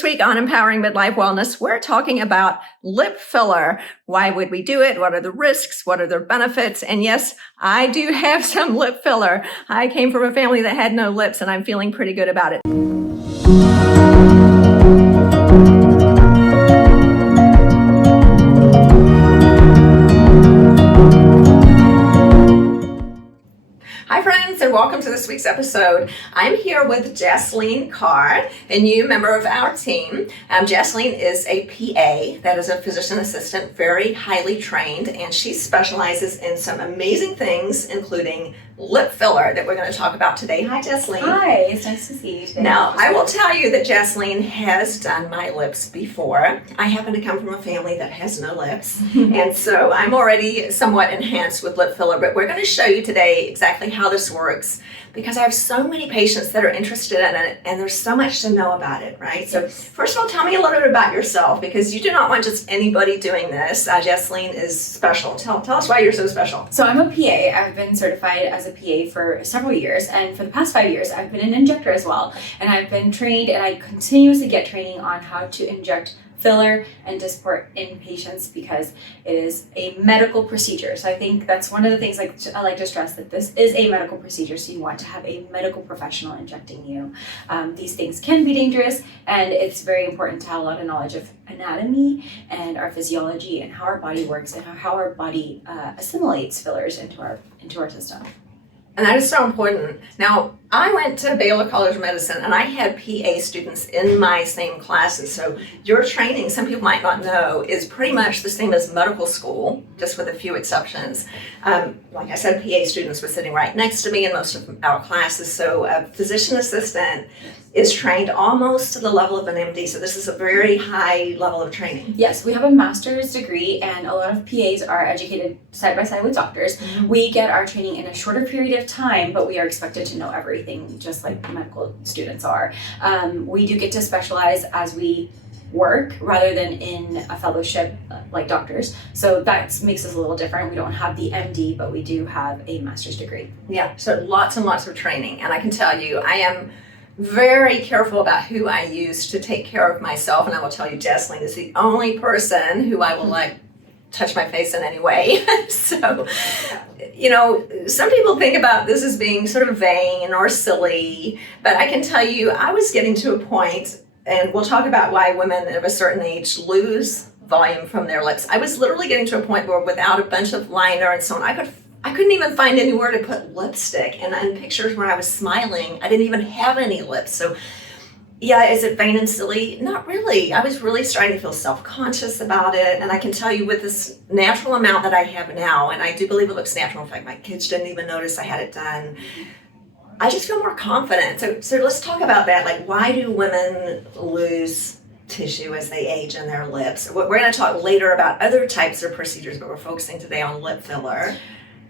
This week on Empowering Midlife Wellness, we're talking about lip filler. Why would we do it? What are the risks? What are their benefits? And yes, I do have some lip filler. I came from a family that had no lips, and I'm feeling pretty good about it. Hi friends, and welcome to this week's episode. I'm here with Jasleen Kaur, a new member of our team. Jasleen is a PA, that is a physician assistant, very highly trained, and she specializes in some amazing things, including lip filler that we're going to talk about today. Hi, Jasleen. Hi, it's nice to see you today. Now, I will tell you that Jasleen has done my lips before. I happen to come from a family that has no lips, and so I'm already somewhat enhanced with lip filler, but we're going to show you today exactly how this works, because I have so many patients that are interested in it, and there's so much to know about it, right? So first of all, tell me a little bit about yourself, because you do not want just anybody doing this. Jasleen is special. Tell us why you're so special. So I'm a PA. I've been certified as a PA for several years, and for the past 5 years, I've been an injector as well. And I've been trained, and I continuously get training on how to inject filler and Dysport in patients, because it is a medical procedure. So I think that's one of the things I like to stress, that this is a medical procedure, so you want to have a medical professional injecting you. These things can be dangerous, and it's very important to have a lot of knowledge of anatomy and our physiology and how our body works and how our body assimilates fillers into our system. And that is so important. Now, I went to Baylor College of Medicine, and I had PA students in my same classes. So your training, some people might not know, is pretty much the same as medical school, just with a few exceptions. Like I said, PA students were sitting right next to me in most of our classes. So a physician assistant is trained almost to the level of an MD. So this is a very high level of training. Yes, we have a master's degree, and a lot of PAs are educated side by side with doctors. Mm-hmm. We get our training in a shorter period of time, but we are expected to know everything, just like medical students are. We do get to specialize as we work rather than in a fellowship like doctors. So that makes us a little different. We don't have the MD, but we do have a master's degree. Yeah, so lots and lots of training. And I can tell you, I am very careful about who I use to take care of myself. And I will tell you, Jasleen is the only person who I will touch my face in any way. So, some people think about this as being sort of vain or silly, but I can tell you, I was getting to a point, and we'll talk about why women of a certain age lose volume from their lips. I was literally getting to a point where without a bunch of liner and so on, I couldn't even find anywhere to put lipstick. And in pictures where I was smiling, I didn't even have any lips. So yeah, is it vain and silly? Not really. I was really starting to feel self-conscious about it. And I can tell you, with this natural amount that I have now, and I do believe it looks natural. In fact, my kids didn't even notice I had it done. I just feel more confident. So let's talk about that. Like, why do women lose tissue as they age in their lips? We're going to talk later about other types of procedures, but we're focusing today on lip filler.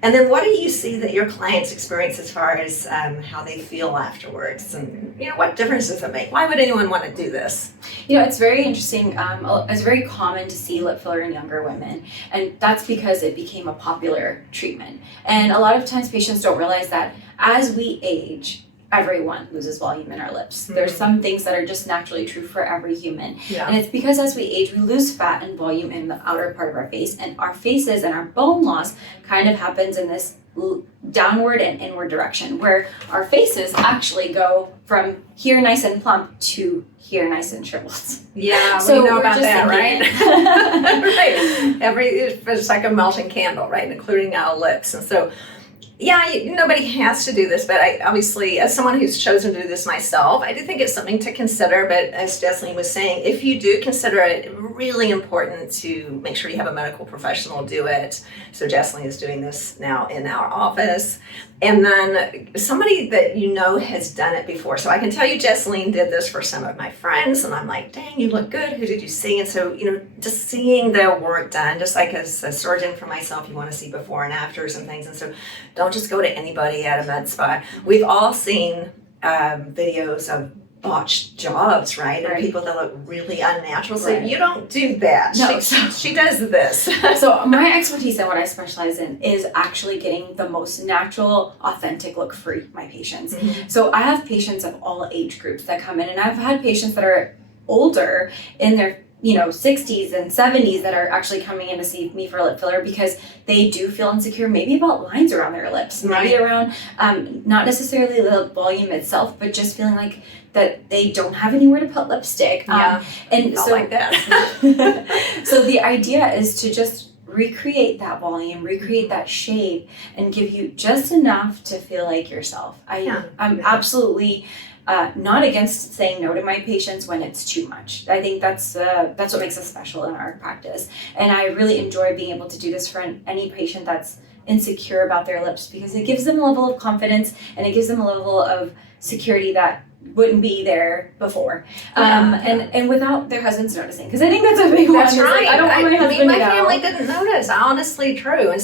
And then what do you see that your clients experience as far as how they feel afterwards? And, what difference does it make? Why would anyone want to do this? It's very interesting. It's very common to see lip filler in younger women. And that's because it became a popular treatment. And a lot of times patients don't realize that as we age, everyone loses volume in our lips. Mm-hmm. There's some things that are just naturally true for every human. Yeah. And it's because as we age, we lose fat and volume in the outer part of our face, and our faces and our bone loss kind of happens in this downward and inward direction, where our faces actually go from here nice and plump to here nice and shriveled. Yeah, so we know about that, right? Right. It's like a melting candle, right? Including our lips. And so, yeah, nobody has to do this, but I obviously, as someone who's chosen to do this myself, I do think it's something to consider. But as Jasleen was saying, if you do consider it, really important to make sure you have a medical professional do it. So Jasleen is doing this now in our office. And then somebody that has done it before. So I can tell you, Jasleen did this for some of my friends, and I'm like, dang, you look good. Who did you see? And so, just seeing their work done, just like as a surgeon for myself, you want to see before and afters and things. And so don't just go to anybody at a med spa. We've all seen videos of botched jobs, right? And people that look really unnatural. So you don't do that. No, she does this. So my expertise and what I specialize in is actually getting the most natural, authentic look for my patients. Mm-hmm. So I have patients of all age groups that come in, and I've had patients that are older in their 60s and 70s that are actually coming in to see me for lip filler because they do feel insecure, maybe about lines around their lips, maybe around not necessarily the volume itself, but just feeling like that they don't have anywhere to put lipstick. And so like that. So the idea is to just recreate that volume, recreate that shape, and give you just enough to feel like yourself. I'm absolutely not against saying no to my patients when it's too much. I think that's what makes us special in our practice. And I really enjoy being able to do this for any patient that's insecure about their lips because it gives them a level of confidence and it gives them a level of security that wouldn't be there before. And without their husbands noticing. Because I think that's a big one. That's right. Like, I don't want my husband to know. My family didn't notice. Honestly, true.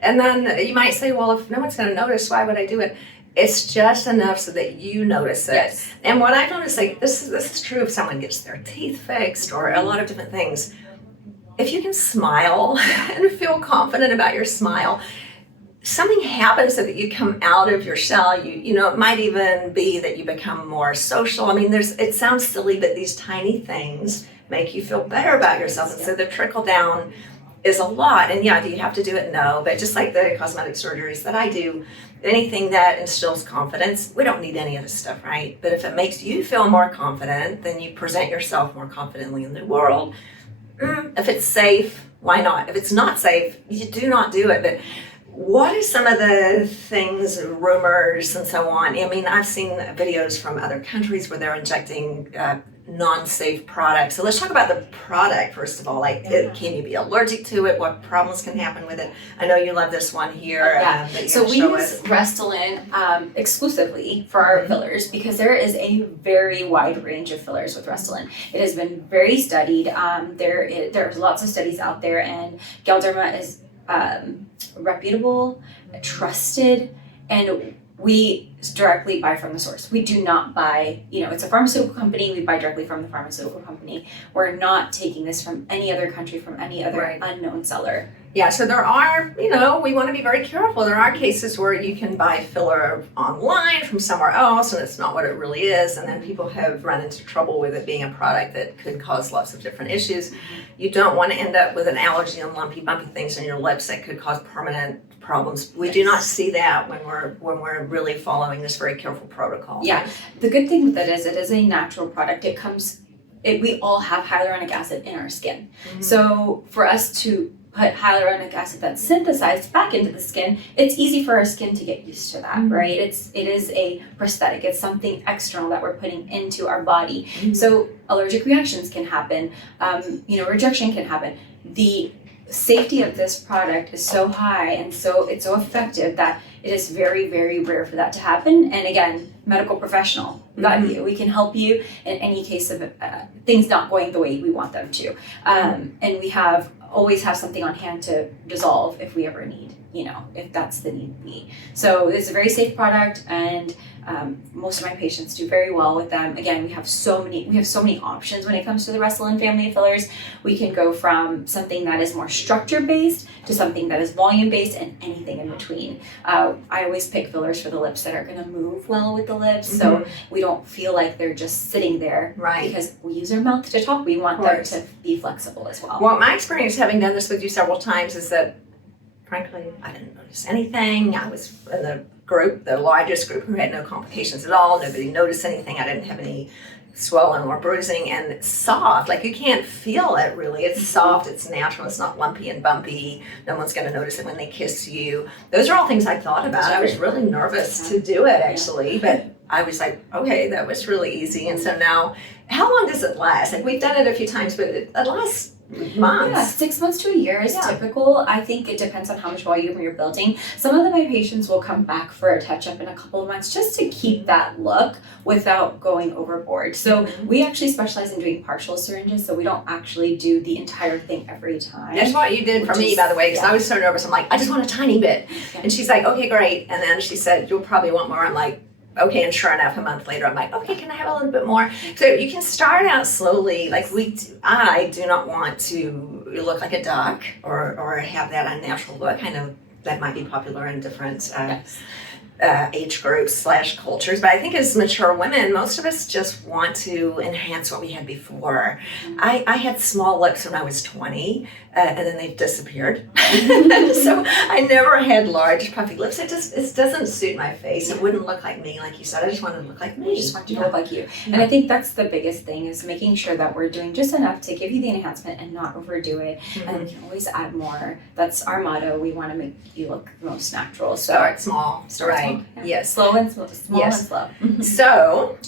And then you might say, well, if no one's going to notice, why would I do it? It's just enough so that you notice it. Yes. And what I've noticed, like this is true if someone gets their teeth fixed or a lot of different things. If you can smile and feel confident about your smile, something happens so that you come out of your shell. It might even be that you become more social. I mean, it sounds silly, but these tiny things make you feel better about yourself. And so the trickle down is a lot. And do you have to do it? No. But just like the cosmetic surgeries that I do, anything that instills confidence, we don't need any of this stuff, right? But if it makes you feel more confident, then you present yourself more confidently in the world. If it's safe, why not? If it's not safe, you do not do it. But what are some of the things, rumors and so on? I mean, I've seen videos from other countries where they're injecting non-safe products. So let's talk about the product first of all. Can you be allergic to it? What problems can happen with it? I know you love this one here. So we use Restylane exclusively for our fillers because there is a very wide range of fillers with Restylane. It has been very studied. There's lots of studies out there, and Galderma is reputable, trusted, and we directly buy from the source. We do not buy, it's a pharmaceutical company, we buy directly from the pharmaceutical company. We're not taking this from any other country, from any other unknown seller. Yeah, so there are, we want to be very careful. There are cases where you can buy filler online from somewhere else and it's not what it really is. And then people have run into trouble with it being a product that could cause lots of different issues. You don't want to end up with an allergy and lumpy, bumpy things in your lips that could cause permanent problems. We do not see that when we're really following this very careful protocol. Yeah, the good thing with it is a natural product. We all have hyaluronic acid in our skin. Mm-hmm. So for us to put hyaluronic acid that's synthesized back into the skin, it's easy for our skin to get used to that, mm-hmm. right? It is a prosthetic. It's something external that we're putting into our body. Mm-hmm. So allergic reactions can happen. Rejection can happen. The safety of this product is so high and it's so effective that it is very, very rare for that to happen. And again, medical professional, mm-hmm. we can help you in any case of things not going the way we want them to. And we always have something on hand to dissolve if we ever need, if that's the need be. So it's a very safe product, and most of my patients do very well with them. Again, we have so many options when it comes to the Restylane family of fillers. We can go from something that is more structure based to something that is volume based, and anything in between. I always pick fillers for the lips that are going to move well with the lips, mm-hmm. so we don't feel like they're just sitting there, right? Because we use our mouth to talk. We want them to be flexible as well. Well, my experience having done this with you several times is that, frankly, I didn't notice anything. I was in the largest group who had no complications at all. Nobody noticed anything. I didn't have any swelling or bruising, and it's soft. Like, you can't feel it really. It's soft, it's natural, it's not lumpy and bumpy. No one's going to notice it when they kiss you. Those are all things I thought about. I was really nervous to do it, actually, but I was like, okay, that was really easy. And so now, how long does it last? Like, we've done it a few times, but it lasts months. Yeah, 6 months to a year is typical. I think it depends on how much volume you're building. Some of my patients will come back for a touch-up in a couple of months just to keep that look without going overboard. So we actually specialize in doing partial syringes, so we don't actually do the entire thing every time. That's what you did for me, by the way, because I was so nervous. I'm like, I just want a tiny bit. Yeah. And she's like, okay, great. And then she said, you'll probably want more. I'm like, okay, and sure enough, a month later, I'm like, okay, can I have a little bit more? So you can start out slowly. Like I do not want to look like a duck or have that unnatural look. I know that might be popular in different age groups / cultures, but I think as mature women, most of us just want to enhance what we had before. I had small lips when I was 20, and then they've disappeared. So I never had large puffy lips. It doesn't suit my face. It wouldn't look like me, like you said. I just wanted to look like me. I just want you to look like you. And I think that's the biggest thing, is making sure that we're doing just enough to give you the enhancement and not overdo it. And we can always add more. That's our motto. We want to make you look the most natural. So Start small. Right. Yeah. Yes. Slow and slow. Small Yes. and slow. So,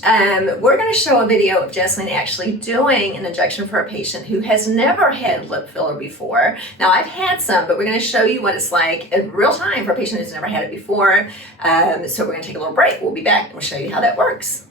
we're going to show a video of Jasleen actually doing an injection for a patient who has never had lip filler before. Now, I've had some, but we're going to show you what it's like in real time for a patient who's never had it before. So we're going to take a little break. We'll be back and we'll show you how that works.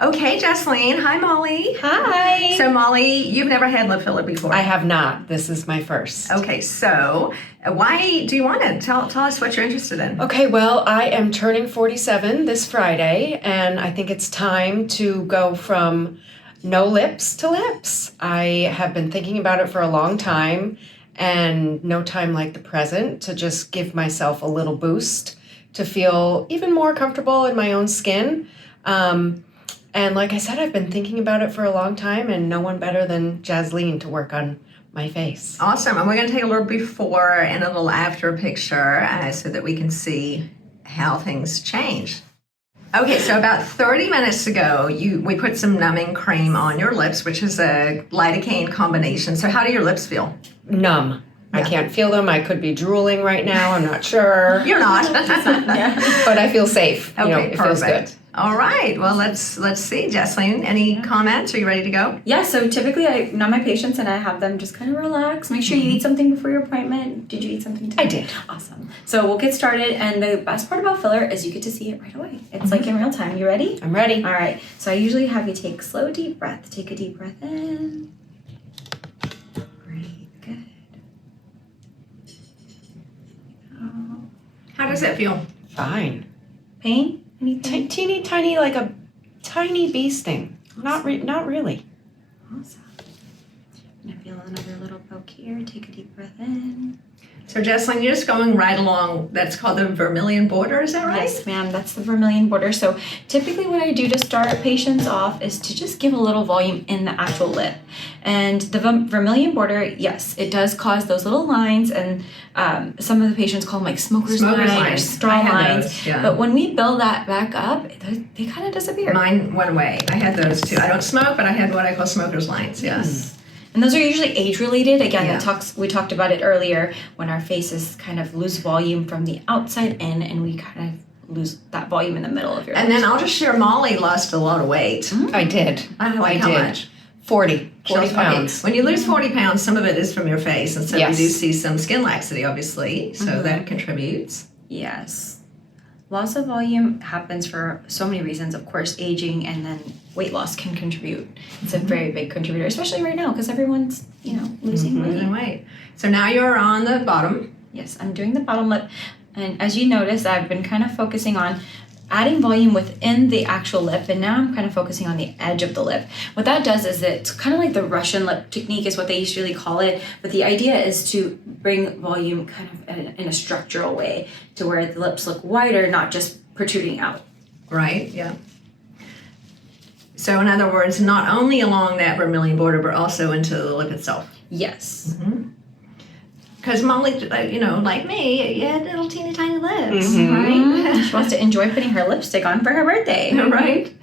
Okay, Jasleen. Hi, Molly. Hi. So, Molly, you've never had lip filler before. I have not. This is my first. Okay, so why do you want it? Tell us what you're interested in. Okay, well, I am turning 47 this Friday, and I think it's time to go from no lips to lips. I have been thinking about it for a long time, and no time like the present to just give myself a little boost to feel even more comfortable in my own skin. And like I said, I've been thinking about it for a long time, and no one better than Jasleen to work on my face. Awesome. And we're going to take a little before and a little after picture so that we can see how things change. Okay, so about 30 minutes ago, we put some numbing cream on your lips, which is a lidocaine combination. So how do your lips feel? Numb. Yeah. I can't feel them. I could be drooling right now. I'm not sure. You're not. But I feel safe. Okay, it feels perfect. good. All right. Well, let's see. Jasleen, any comments? Are you ready to go? Yeah, so typically I numb my patients and I have them just kind of relax. Make sure you eat something before your appointment. Did you eat something today? I did. Awesome. So we'll get started, and the best part about filler is you get to see it right away. It's like in real time. You ready? I'm ready. All right. So I usually have you take slow, deep breath. Take a deep breath in. Breathe. Good. Oh. How does that feel? Fine. Pain? Anything? Teeny tiny, like a tiny bee sting. Not really. Awesome. I'm gonna feel another little poke here. Take a deep breath in. So, Jasleen, you're just going right along. That's called the vermilion border. Is that right? Yes, ma'am. That's the vermilion border. So typically what I do to start patients off is to just give a little volume in the actual lip. And the vermilion border, yes, it does cause those little lines, and some of the patients call them like smoker's lines or straw I had lines. those, yeah. But when we build that back up, they kind of disappear. Mine went away. I had those too. I don't smoke, but I had what I call smoker's lines. Yes. And those are usually age-related. Again, Yeah. we talked about it earlier, when our faces kind of lose volume from the outside in, and we kind of lose that volume in the middle of your And then I'll just share, Molly lost a lot of weight. I did. I don't like how did. much. 40 Okay. pounds. When you lose 40 pounds, some of it is from your face, and so Yes. we do see some skin laxity, obviously, so that contributes. Yes. Loss of volume happens for so many reasons. Of course, aging and then weight loss can contribute. It's a very big contributor, especially right now because everyone's, losing weight. Losing weight. So now you're on the bottom. Yes, I'm doing the bottom lip. And as you notice, I've been kind of focusing on adding volume within the actual lip, and now I'm kind of focusing on the edge of the lip. What that does is it's kind of like the Russian lip technique is what they usually call it, but the idea is to bring volume kind of in a structural way to where the lips look wider, not just protruding out. Right, yeah. So in other words, not only along that vermilion border, but also into the lip itself. Yes. Because Molly, like me, you had little teeny tiny lips, Right? right? She wants to enjoy putting her lipstick on for her birthday. Right?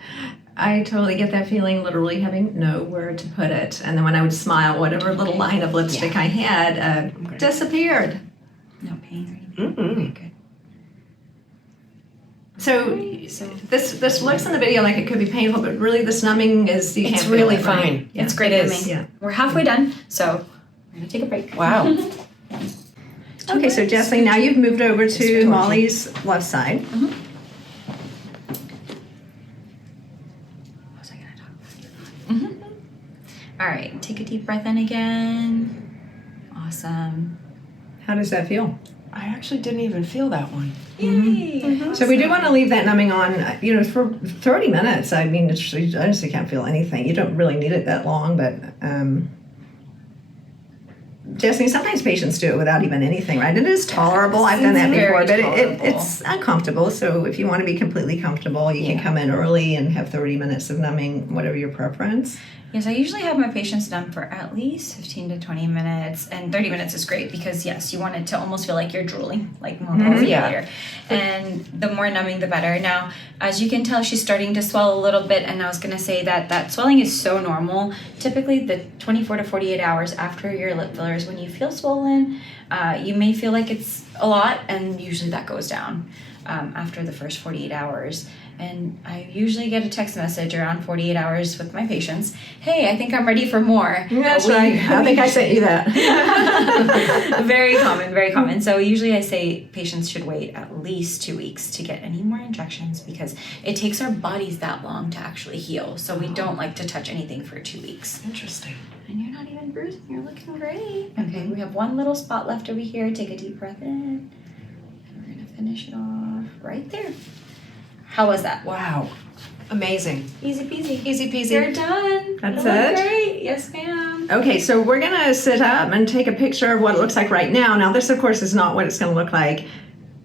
I totally get that feeling, literally having nowhere to put it. And then when I would smile, whatever little line of lipstick I had disappeared. No pain or anything. Mm-mm. Very good. So this looks in the video like it could be painful, but really this numbing is, you It's can't really feel it, right? fine. Yeah. It's great It for is. me. Yeah. We're halfway done, so we're gonna take a break. Wow. Okay, so Jasleen, now you've moved over to torture. Molly's left side. What was I gonna talk about? All right, take a deep breath in again. Awesome. How does that feel? I actually didn't even feel that one. Yay! So we do want to leave that numbing on, for 30 minutes. I mean, I honestly can't feel anything. You don't really need it that long, but Jasleen, sometimes patients do it without even anything, right? It is tolerable. I've done that It's before, very but it's uncomfortable. So if you want to be completely comfortable, you can come in early and have 30 minutes of numbing, whatever your preference. Yes, I usually have my patients done for at least 15 to 20 minutes, and 30 minutes is great because, yes, you want it to almost feel like you're drooling, like more later. And the more numbing, the better. Now, as you can tell, she's starting to swell a little bit, and I was going to say that swelling is so normal. Typically, the 24 to 48 hours after your lip fillers, when you feel swollen, you may feel like it's a lot, and usually that goes down after the first 48 hours. And I usually get a text message around 48 hours with my patients. Hey, I think I'm ready for more. That's right. I think I sent you that. Very common, very common. So usually I say patients should wait at least 2 weeks to get any more injections because it takes our bodies that long to actually heal. So we don't like to touch anything for 2 weeks. Interesting. And you're not even bruising. You're looking great. Okay, we have one little spot left over here. Take a deep breath in. And we're going to finish it off right there. How was that? Wow. Amazing. Easy peasy. Easy peasy. You're done. That's You look it? great. Yes, ma'am. Okay, so we're going to sit up and take a picture of what it looks like right now. Now, this, of course, is not what it's going to look like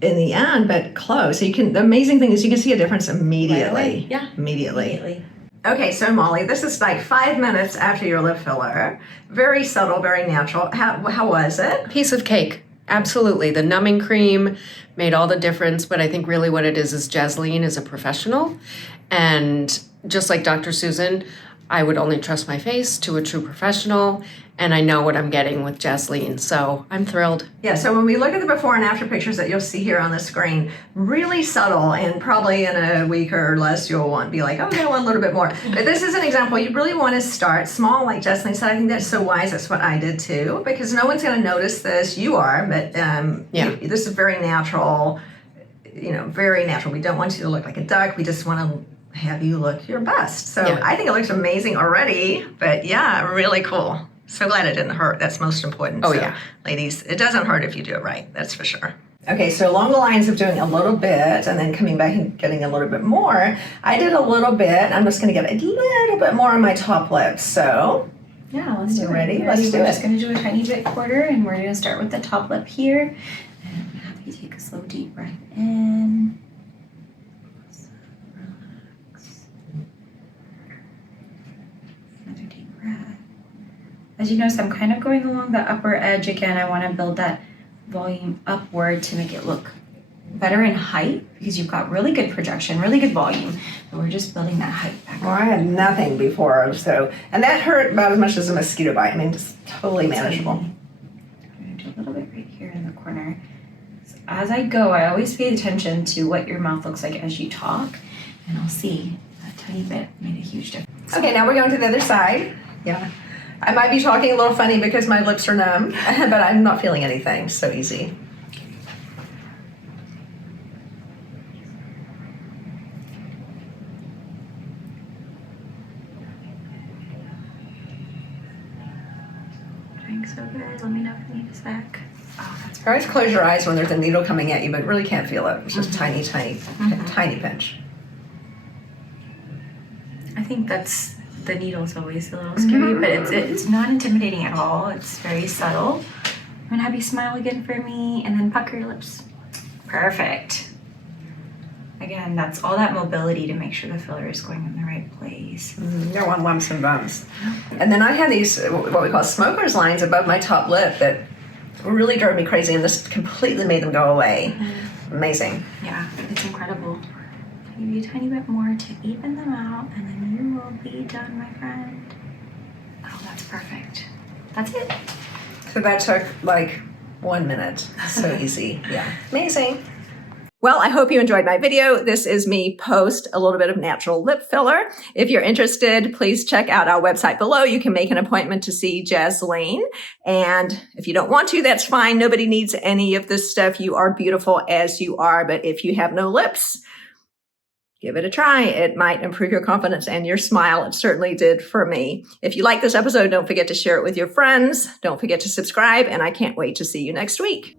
in the end, but close. So you can, the amazing thing is you can see a difference immediately. Yeah. Immediately. Okay, so Molly, this is like 5 minutes after your lip filler. Very subtle, very natural. How was it? Piece of cake. Absolutely. The numbing cream made all the difference, but I think really what it is Jasleen is a professional. And just like Dr. Susan, I would only trust my face to a true professional, and I know what I'm getting with Jasleen, so I'm thrilled. Yeah, so when we look at the before and after pictures that you'll see here on the screen, really subtle, and probably in a week or less you'll want to be like, oh, I want a little bit more. But this is an example. You really want to start small, like Jasleen said. I think that's so wise. That's what I did too, because no one's going to notice this. You are, but this is very natural, very natural. We don't want you to look like a duck. We just want to have you look your best. So I think it looks amazing already, but yeah, really cool. So glad it didn't hurt. That's most important. Oh, so, yeah. Ladies, it doesn't hurt if you do it right. That's for sure. Okay, so along the lines of doing a little bit and then coming back and getting a little bit more, I did a little bit. I'm just going to get a little bit more on my top lip. So, yeah, let's do it. Ready? We're Let's do it. just going to do a tiny bit quarter, and we're going to start with the top lip here. And I'm going to have you take a slow, deep breath in. Relax. Another deep breath. As you notice, I'm kind of going along the upper edge again. I want to build that volume upward to make it look better in height because you've got really good projection, really good volume. But we're just building that height back. well, I had nothing before, and that hurt about as much as a mosquito bite. I mean, just totally manageable. I'm going to do a little bit right here in the corner. So as I go, I always pay attention to what your mouth looks like as you talk, and I'll see that tiny bit made a huge difference. Okay, now we're going to the other side. Yeah. I might be talking a little funny because my lips are numb, but I'm not feeling anything. So easy. Doing so good. Let me know if you need a sec. Oh, that's Always close your eyes when there's a needle coming at you, but really can't feel it. It's just tiny, tiny pinch. I think that's the needle's always a little scary, but it's not intimidating at all. It's very subtle. I'm gonna have you smile again for me, and then pucker your lips. Perfect. Again, that's all that mobility to make sure the filler is going in the right place. You don't want lumps and bumps. And then I had these, what we call smoker's lines above my top lip that really drove me crazy, and this completely made them go away. Amazing. Yeah, it's incredible. I'll give you a tiny bit more to even them out, and then you will be done, my friend. Oh, that's perfect. That's it. So that took like 1 minute. So easy. Yeah. Amazing. Well, I hope you enjoyed my video. This is me post a little bit of natural lip filler. If you're interested, please check out our website below. You can make an appointment to see Jasleen. And if you don't want to, that's fine. Nobody needs any of this stuff. You are beautiful as you are. But if you have no lips, give it a try. It might improve your confidence and your smile. It certainly did for me. If you like this episode, don't forget to share it with your friends. Don't forget to subscribe. And I can't wait to see you next week.